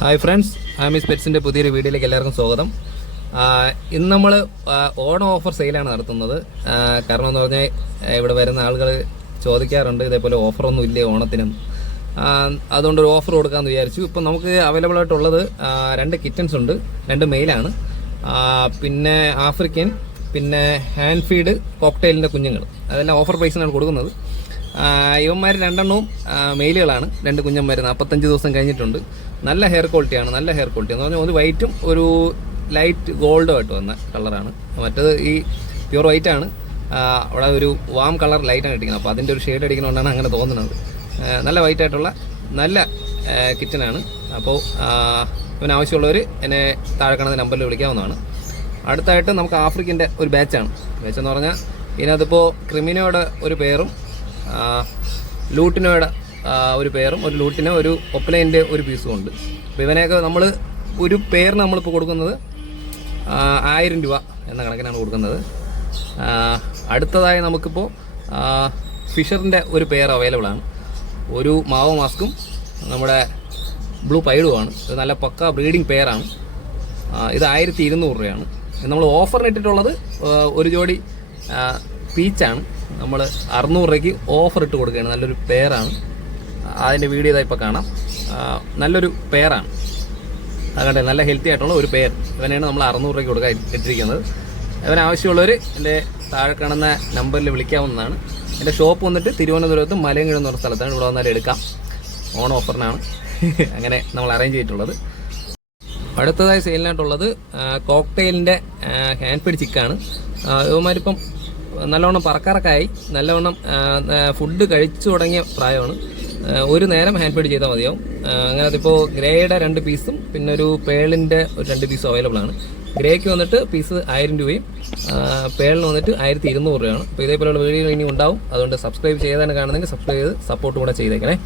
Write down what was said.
Hi friends ആമിസ് പെറ്റ്സിന്റെ പുതിയൊരു വീഡിയോയിലേക്ക് എല്ലാവർക്കും സ്വാഗതം. ഇന്ന് നമ്മൾ ഓണം ഓഫർ സെയിലാണ് നടത്തുന്നത്. കാരണം എന്ന് പറഞ്ഞാൽ ഇവിടെ വരുന്ന ആളുകൾ ചോദിക്കാറുണ്ട് ഇതേപോലെ ഓഫറൊന്നും ഇല്ലേ ഓണത്തിനും. അതുകൊണ്ട് ഒരു ഓഫർ കൊടുക്കാമെന്ന് വിചാരിച്ചു. ഇപ്പം നമുക്ക് അവൈലബിൾ ആയിട്ടുള്ളത് രണ്ട് കിറ്റൻസ് ഉണ്ട് രണ്ട് മെയിലാണ് പിന്നെ ആഫ്രിക്കൻ പിന്നെ ഹാൻഡ് ഫീഡ് കോക്ടെയിലിന്റെ കുഞ്ഞുങ്ങൾ. അതെല്ലാം ഓഫർ പ്രൈസിനാണ് കൊടുക്കുന്നത്. ഇവന്മാർ രണ്ടെണ്ണവും മെയിലുകളാണ്. രണ്ട് കുഞ്ഞന്മാർ നാൽപ്പത്തഞ്ച് ദിവസം കഴിഞ്ഞിട്ടുണ്ട്. നല്ല ഹെയർ ക്വാളിറ്റിയാണ് നല്ല ഹെയർ ക്വാളിറ്റി എന്ന് പറഞ്ഞാൽ ഒരു വൈറ്റും ഒരു ലൈറ്റ് ഗോൾഡും ആയിട്ട് വന്ന കളറാണ് മറ്റേത് ഈ പ്യുർ വൈറ്റ് ആണ്. അവിടെ ഒരു വാം കളർ ലൈറ്റാണ് ഇട്ടിരിക്കുന്നത്. അപ്പോൾ അതിന്റെ ഒരു ഷെയ്ഡ് അടിക്കുന്നതുകൊണ്ടാണ് അങ്ങനെ തോന്നുന്നത്. നല്ല വൈറ്റ് ആയിട്ടുള്ള നല്ല കിച്ചനാണ് അപ്പോൾ ഇവന് ആവശ്യമുള്ളവർ എന്നെ താഴെ കാണുന്ന നമ്പറിൽ വിളിക്കാവുന്നതാണ്. അടുത്തായിട്ട് നമുക്ക് ആഫ്രിക്കന്റെ ഒരു ബാച്ചാണ് ബാച്ച് എന്ന് പറഞ്ഞാൽ ഇതിനകത്തിപ്പോൾ ക്രിമിനോയുടെ ഒരു പേരും ലൂട്ടിനോയുടെ ഒരു പേരും ഒരു ലൂട്ടിന് ഒരു ഒപ്പലൈന്റെ ഒരു പീസും ഉണ്ട്. അപ്പോൾ ഇവനെയൊക്കെ നമ്മൾ ഒരു പേരിന് നമ്മളിപ്പോൾ കൊടുക്കുന്നത് ആയിരം രൂപ എന്ന കണക്കിനാണ് കൊടുക്കുന്നത്. അടുത്തതായി നമുക്കിപ്പോൾ ഫിഷറിന്റെ ഒരു പെയർ അവൈലബിൾ ആണ്. ഒരു മാവ് മാസ്കും നമ്മുടെ ബ്ലൂ പൈഡുമാണ് ഇത് നല്ല പക്ക ബ്രീഡിംഗ് പെയറാണ് ഇത് ആയിരത്തി ഇരുന്നൂറ് രൂപയാണ്. നമ്മൾ ഓഫറിന് ഇട്ടിട്ടുള്ളത് ആ, ഒരു ജോഡി പീച്ചാണ് നമ്മൾ അറുന്നൂറ് രൂപയ്ക്ക് ഓഫർ ഇട്ട് കൊടുക്കുകയാണ്. നല്ലൊരു പെയറാണ് അതിന്റെ വീഡിയോ ഇതാ ഇപ്പോൾ കാണാം. നല്ലൊരു പെയറാണ് അതുകൊണ്ട് നല്ല ഹെൽത്തി ആയിട്ടുള്ള ഒരു പെയർ ഇവനെയാണ് നമ്മൾ അറുന്നൂറ് രൂപയ്ക്ക് കൊടുക്കാൻ ഇട്ടിരിക്കുന്നത്. ഇവൻ ആവശ്യമുള്ളവർ എന്റെ താഴെ കാണുന്ന നമ്പറിൽ വിളിക്കാവുന്നതാണ്. എന്റെ ഷോപ്പ് വന്നിട്ട് തിരുവനന്തപുരത്ത് മലയങ്കിഴ് എന്ന് പറഞ്ഞ സ്ഥലത്താണ് ഇവിടെ വന്നാൽ എടുക്കാം. ഓൺ ഓഫറിനാണ്. അങ്ങനെ നമ്മൾ അറേഞ്ച് ചെയ്തിട്ടുള്ളത്. അടുത്തതായി സെയിലിനായിട്ടുള്ളത് കോക്ടെയിലിന്റെ ഹാൻഡ് പിടി ചിക്കാണ് ഇവന്മാരിപ്പം നല്ലവണ്ണം പറക്കാറൊക്കെ ആയി. നല്ലവണ്ണം ഫുഡ് കഴിച്ചു തുടങ്ങിയ പ്രായമാണ്. ഒരു നേരം ഹാൻഡ് പേഡ് ചെയ്താൽ മതിയാവും. അങ്ങനെ അതിപ്പോൾ ഗ്രേയുടെ രണ്ട് പീസും പിന്നെ ഒരു പേളിന്റെ ഒരു രണ്ട് പീസും അവൈലബിൾ ആണ്. ഗ്രേക്ക് വന്നിട്ട് പീസ് ആയിരം രൂപയും പേളിന് വന്നിട്ട് ആയിരത്തി ഇരുന്നൂറ് രൂപയാണ്. അപ്പോൾ ഇതേപോലെയുള്ള വീഡിയോ ഇനി ഉണ്ടാവും. അതുകൊണ്ട് സബ്സ്ക്രൈബ് ചെയ്താണ് കാണുന്നെങ്കിൽ സബ്സ്ക്രൈബ് ചെയ്ത് സപ്പോർട്ട് കൂടെ ചെയ്തേക്കണേ.